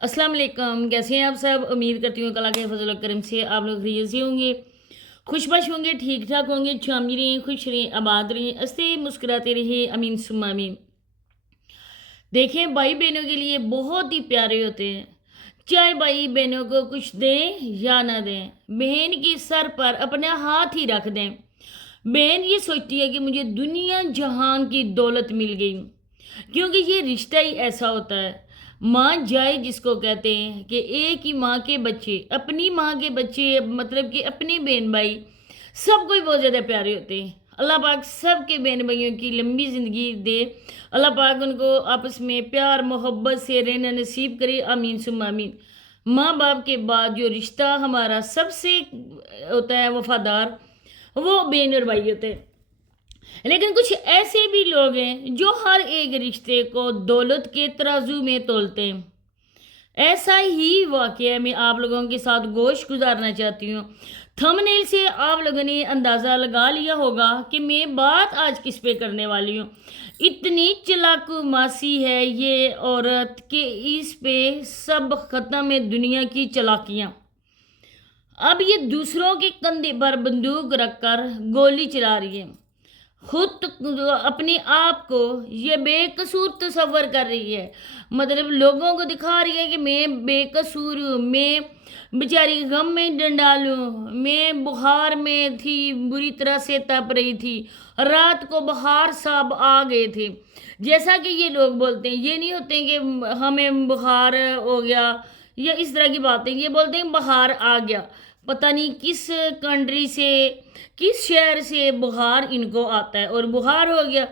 अस्सलाम वालेकुम। कैसे हैं आप सब? उम्मीद करती हूँ अल्लाह के फजल और करम से आप लोग खैरियत से होंगे, खुशबश होंगे, ठीक ठाक होंगे, शामिल रहें, खुश रहें, आबाद रहें, हंसते मुस्कुराते रहें, अमीन सुम्मा अमीन। देखें, भाई बहनों के लिए बहुत ही प्यारे होते हैं। चाहे भाई बहनों को कुछ दें या ना दें, बहन के सर पर अपना हाथ ही रख दें। बहन ये सोचती है कि मुझे दुनिया जहान की दौलत मिल गई, क्योंकि ये रिश्ता ही ऐसा होता है। माँ जाए जिसको कहते हैं कि एक ही माँ के बच्चे, अपनी माँ के बच्चे, मतलब कि अपने बहन भाई सबको ही बहुत ज़्यादा प्यारे होते हैं। अल्लाह पाक सब के बहन भाइयों की लंबी ज़िंदगी दे। अल्लाह पाक उनको आपस में प्यार मोहब्बत से रहना नसीब करे, आमीन सुम्मा आमीन। माँ बाप के बाद जो रिश्ता हमारा सबसे होता है वफादार, वो बहन और भाई होते हैं। लेकिन कुछ ऐसे भी लोग हैं जो हर एक रिश्ते को दौलत के तराजू में तोलते हैं। ऐसा ही वाकया मैं आप लोगों के साथ गोश गुजारना चाहती हूँ। थंबनेल से आप लोगों ने अंदाज़ा लगा लिया होगा कि मैं बात आज किस पे करने वाली हूँ। इतनी चालाकू मासी है ये औरत कि इस पे सब ख़त्म है दुनिया की चालाकियाँ। अब ये दूसरों के कंधे पर बंदूक रखकर गोली चला रही है। खुद अपने आप को ये बेकसूर तस्वर कर रही है, मतलब लोगों को दिखा रही है कि मैं बेकसूर हूँ, मैं बेचारी गम में डंडाल हूँ, मैं बुखार में थी, बुरी तरह से तप रही थी, रात को बुखार साहब आ गए थे। जैसा कि ये लोग बोलते हैं, ये नहीं होते कि हमें बुखार हो गया या इस तरह की बातें, ये बोलते हैं बुखार आ गया। पता नहीं किस कंट्री से, किस शहर से बुखार इनको आता है और बुखार हो गया।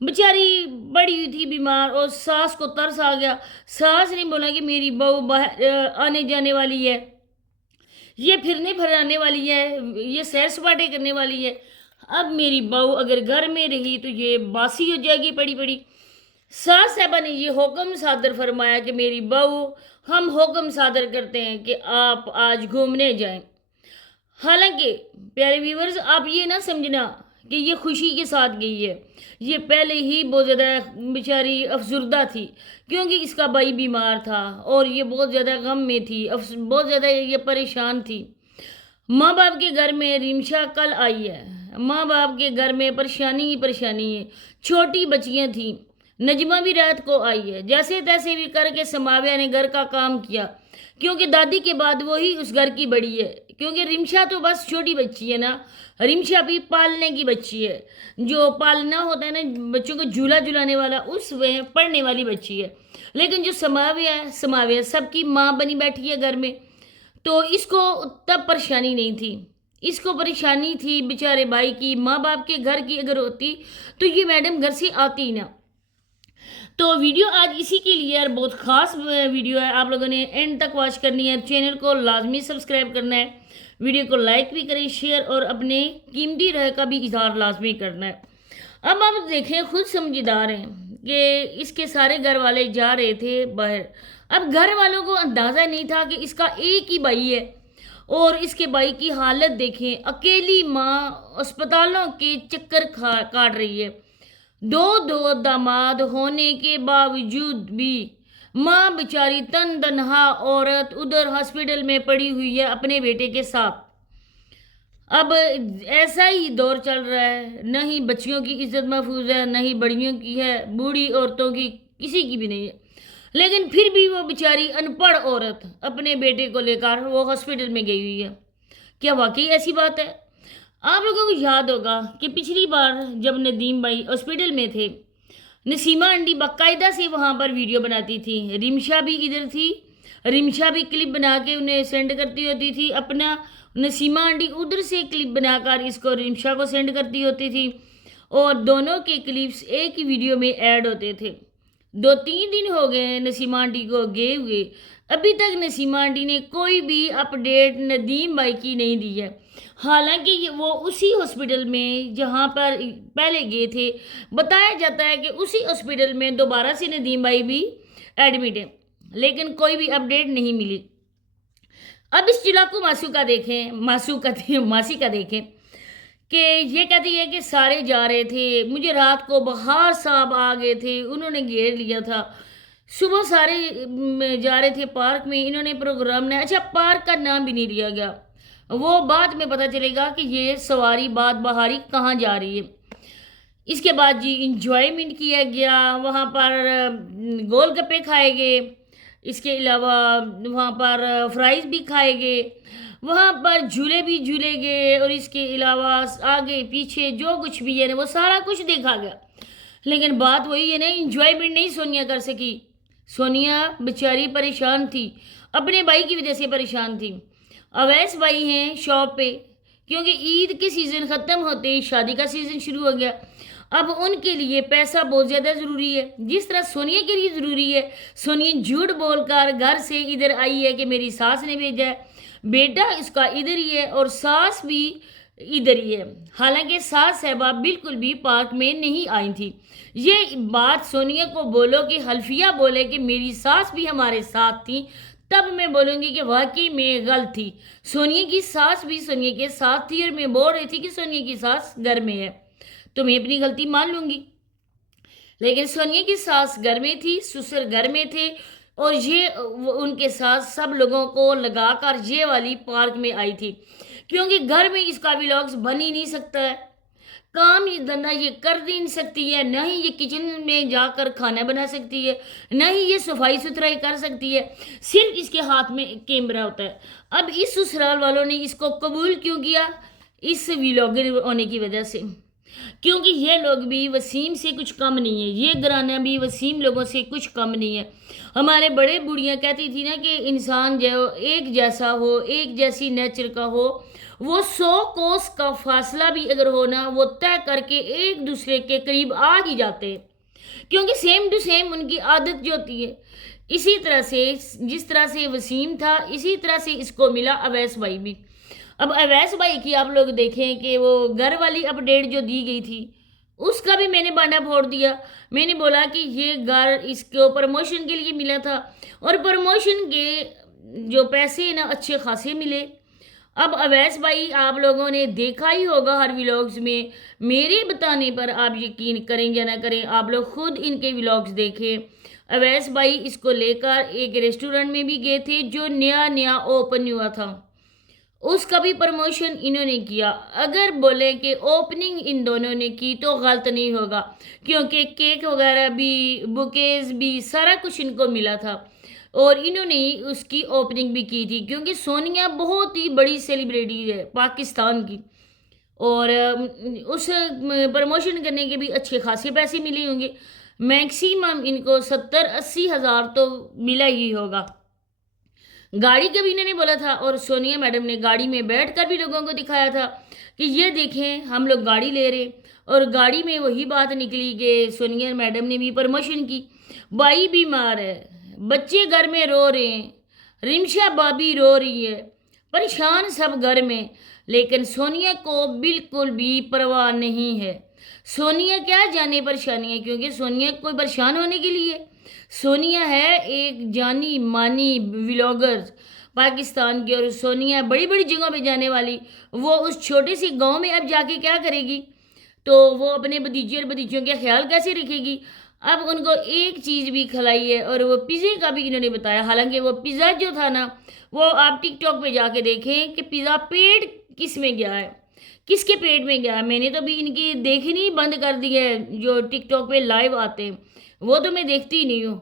बेचारी बड़ी हुई थी बीमार और सास को तरस आ गया। सास ने बोला कि मेरी बहू बाहर आने जाने वाली है, ये फिरने फराने वाली है, ये सैर सपाटे करने वाली है। अब मेरी बहू अगर घर में रही तो ये बासी हो जाएगी पड़ी पड़ी। सास साहबा ने ये हुक्म सादर फरमाया कि मेरी बहू, हम हुक्म सादर करते हैं कि आप आज घूमने जाएं। हालांकि प्यारे व्यूवर्स, आप ये ना समझना कि ये खुशी के साथ गई है। ये पहले ही बहुत ज़्यादा बेचारी अफसरदा थी, क्योंकि इसका भाई बीमार था और ये बहुत ज़्यादा गम में थी, बहुत ज़्यादा ये परेशान थी। माँ बाप के घर में रिमशा कल आई है। माँ बाप के घर में परेशानी ही परेशानी है। छोटी बच्चियाँ थीं, नजमा भी रात को आई है। जैसे तैसे भी करके समाविया ने घर का काम किया, क्योंकि दादी के बाद वही उस घर की बड़ी है। क्योंकि रिमशा तो बस छोटी बच्ची है ना, रिमशा भी पालने की बच्ची है। जो पालना होता है ना बच्चों को, झूला झुलाने वाला, उस वे पढ़ने वाली बच्ची है। लेकिन जो समाविया है, समाविया सबकी माँ बनी बैठी है घर में, तो इसको तब परेशानी नहीं थी। इसको परेशानी थी बेचारे भाई की, माँ बाप के घर की अगर होती तो ये मैडम घर से आती ही ना। तो वीडियो आज इसी के लिए यार बहुत ख़ास वीडियो है, आप लोगों ने एंड तक वॉच करनी है। चैनल को लाजमी सब्सक्राइब करना है, वीडियो को लाइक भी करें, शेयर और अपने कीमती राय का भी इजहार लाजमी करना है। अब आप देखें, खुद समझदार हैं कि इसके सारे घर वाले जा रहे थे बाहर। अब घर वालों को अंदाज़ा नहीं था कि इसका एक ही भाई है और इसके भाई की हालत देखें। अकेली माँ अस्पतालों के चक्कर काट रही है। दो दो दामाद होने के बावजूद भी माँ बेचारी तन तनहा औरत उधर हॉस्पिटल में पड़ी हुई है अपने बेटे के साथ। अब ऐसा ही दौर चल रहा है, न ही बच्चियों की इज्जत महफूज है, न ही बड़ियों की है, बूढ़ी औरतों की किसी की भी नहीं है। लेकिन फिर भी वो बेचारी अनपढ़ औरत अपने बेटे को लेकर वो हॉस्पिटल में गई हुई है। क्या वाकई ऐसी बात है? आप लोगों को याद होगा कि पिछली बार जब नदीम भाई हॉस्पिटल में थे, नसीमा आंटी बाकायदा से वहाँ पर वीडियो बनाती थी। रिमशा भी इधर थी, रिमशा भी क्लिप बना के उन्हें सेंड करती होती थी अपना। नसीमा आंटी उधर से क्लिप बनाकर इसको रिमशा को सेंड करती होती थी और दोनों के क्लिप्स एक ही वीडियो में ऐड होते थे। 2-3 दिन हो गए नसीमा आंटी को गए हुए, अभी तक नसीमा आंटी ने कोई भी अपडेट नदीम भाई की नहीं दी है। हालांकि वो उसी हॉस्पिटल में जहाँ पर पहले गए थे, बताया जाता है कि उसी हॉस्पिटल में दोबारा से नदीम भाई भी एडमिट है, लेकिन कोई भी अपडेट नहीं मिली। अब इस चिलाकू मासी का देखें कि ये कहती है कि सारे जा रहे थे, मुझे रात को बाहर साहब आ गए थे, उन्होंने घेर लिया था। صبح سارے جا رہے تھے پارک میں، انہوں نے پروگرام نے اچھا پارک کا نام بھی نہیں لیا گیا، وہ بعد میں پتہ چلے گا کہ یہ سواری باد بہاری کہاں جا رہی ہے۔ اس کے بعد جی انجوائمنٹ کیا گیا، وہاں پر گول گپے کھائے گئے، اس کے علاوہ وہاں پر فرائز بھی کھائے گئے، وہاں پر جھولے بھی جھولے گئے، اور اس کے علاوہ آگے پیچھے جو کچھ بھی ہے نا وہ سارا کچھ دیکھا گیا۔ لیکن بات وہی ہے نا، انجوائمنٹ نہیں سونیا کر سکی۔ سونیا بیچاری پریشان تھی، اپنے بھائی کی وجہ سے پریشان تھی۔ اویس بھائی ہیں شاپ پہ، کیونکہ عید کے سیزن ختم ہوتے ہی شادی کا سیزن شروع ہو گیا۔ اب ان کے لیے پیسہ بہت زیادہ ضروری ہے، جس طرح سونیا کے لیے ضروری ہے۔ سونیا جھوٹ بول کر گھر سے ادھر آئی ہے کہ میری ساس نے بھیجا ہے، بیٹا اس کا ادھر ہی ہے اور ساس بھی ادھر ہی ہے، حالانکہ ساس صاحبہ بالکل بھی پارک میں نہیں آئی تھی۔ یہ بات سونیا کو بولو کہ حلفیہ بولے کہ میری ساس بھی ہمارے ساتھ تھی، تب میں بولوں گی کہ واقعی میں غلط تھی۔ سونیا کی ساس بھی سونیا کے ساتھ تھی، اور میں بول رہی تھی کہ سونیا کی ساس گھر میں ہے، تو میں اپنی غلطی مان لوں گی۔ لیکن سونیا کی ساس گھر میں تھی، سسر گھر میں تھے، اور یہ ان کے ساتھ سب لوگوں کو لگا کر یہ والی پارک میں آئی تھی، کیونکہ گھر میں اس کا ولاگز بن ہی نہیں سکتا ہے، کام یہ دھندا یہ کر نہیں سکتی ہے، نہ ہی یہ کچن میں جا کر کھانا بنا سکتی ہے، نہ ہی یہ صفائی ستھرائی کر سکتی ہے، صرف اس کے ہاتھ میں ایک کیمرہ ہوتا ہے۔ اب اس سسرال والوں نے اس کو قبول کیوں کیا؟ اس ولاگر ہونے کی وجہ سے، کیونکہ یہ لوگ بھی وسیم سے کچھ کم نہیں ہے، یہ گھرانہ بھی وسیم لوگوں سے کچھ کم نہیں ہے۔ ہمارے بڑے بوڑھیاں کہتی تھی نا کہ انسان جو ایک جیسا ہو، ایک جیسی نیچر کا ہو، وہ 100 کوس کا فاصلہ بھی اگر ہونا وہ طے کر کے ایک دوسرے کے قریب آ ہی جاتے ہیں، کیونکہ سیم ٹو سیم ان کی عادت جو ہوتی ہے۔ اسی طرح سے جس طرح سے وسیم تھا، اسی طرح سے اس کو ملا اویس بھائی بھی۔ اب اویس بھائی کی آپ لوگ دیکھیں کہ وہ گھر والی اپڈیٹ جو دی گئی تھی، اس کا بھی میں نے بانڈا پھوڑ دیا۔ میں نے بولا کہ یہ گھر اس کو پروموشن کے لیے ملا تھا، اور پروموشن کے جو پیسے نا اچھے خاصے ملے۔ اب اویس بھائی آپ لوگوں نے دیکھا ہی ہوگا ہر ولاگز میں، میرے بتانے پر آپ یقین کریں یا نہ کریں، آپ لوگ خود ان کے ولاگز دیکھیں۔ اویس بھائی اس کو لے کر ایک ریسٹورنٹ میں بھی گئے تھے جو نیا اوپن ہوا تھا، اس کا بھی پروموشن انہوں نے کیا۔ اگر بولے کہ اوپننگ ان دونوں نے کی تو غلط نہیں ہوگا، کیونکہ کیک وغیرہ بھی، بوکیز بھی، سارا کچھ ان کو ملا تھا، اور انہوں نے اس کی اوپننگ بھی کی تھی، کیونکہ سونیا بہت ہی بڑی سیلیبریٹی ہے پاکستان کی، اور اس پروموشن کرنے کے بھی اچھے خاصے پیسے ملے ہوں گے، میکسیمم ان کو 70-80 ہزار تو ملا ہی ہوگا۔ گاڑی کا بھی انہوں نے بولا تھا، اور سونیا میڈم نے گاڑی میں بیٹھ کر بھی لوگوں کو دکھایا تھا کہ یہ دیکھیں ہم لوگ گاڑی لے رہے، اور گاڑی میں وہی بات نکلی کہ سونیا میڈم نے بھی پروموشن کی۔ بائی بیمار ہے، بچے گھر میں رو رہے ہیں، رمشا بابی رو رہی ہے، پریشان سب گھر میں، لیکن سونیا کو بالکل بھی پرواہ نہیں ہے۔ سونیا کیا جانے پریشانی ہے، کیونکہ سونیا کوئی پریشان ہونے کے لیے، سونیا ہے ایک جانی مانی ولاگر پاکستان کی، اور سونیا بڑی بڑی جگہوں پہ جانے والی، وہ اس چھوٹے سی گاؤں میں اب جا کے کیا کرے گی؟ تو وہ اپنے بھتیجے اور بھتیجوں کا خیال کیسے رکھے گی؟ اب ان کو ایک چیز بھی کھلائی ہے، اور وہ پیزے کا بھی انہوں نے بتایا، حالانکہ وہ پیزا جو تھا نا، وہ آپ ٹک ٹاک پہ جا کے دیکھیں کہ پیزا پیٹ کس میں گیا ہے، کس کے پیٹ میں گیا ہے۔ میں نے تو بھی ان کی دیکھنی بند کر دی ہے، جو ٹک ٹاک پہ لائیو آتے ہیں وہ تو میں دیکھتی ہی نہیں ہوں۔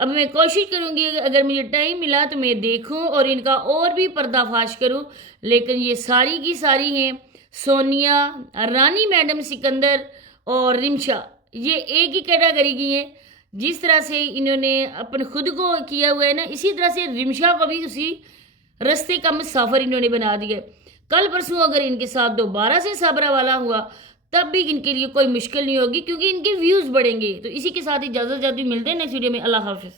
اب میں کوشش کروں گی اگر مجھے ٹائم ملا تو میں دیکھوں اور ان کا اور بھی پردہ فاش کروں، لیکن یہ ساری کی ساری ہیں سونیا، رانی میڈم سکندر اور رمشا، یہ ایک ہی کیٹاگری کی ہیں۔ جس طرح سے انہوں نے اپنے خود کو کیا ہوا ہے نا، اسی طرح سے رمشا کو بھی اسی رستے کا مسافر انہوں نے بنا دیا۔ کل پرسوں اگر ان کے ساتھ دوبارہ سے صبرہ والا ہوا تب بھی ان کے لیے کوئی مشکل نہیں ہوگی، کیونکہ ان کے ویوز بڑھیں گے۔ تو اسی کے ساتھ اجازت چاہتی ہوں، ملتے ہیں نیکسٹ ویڈیو میں، اللہ حافظ۔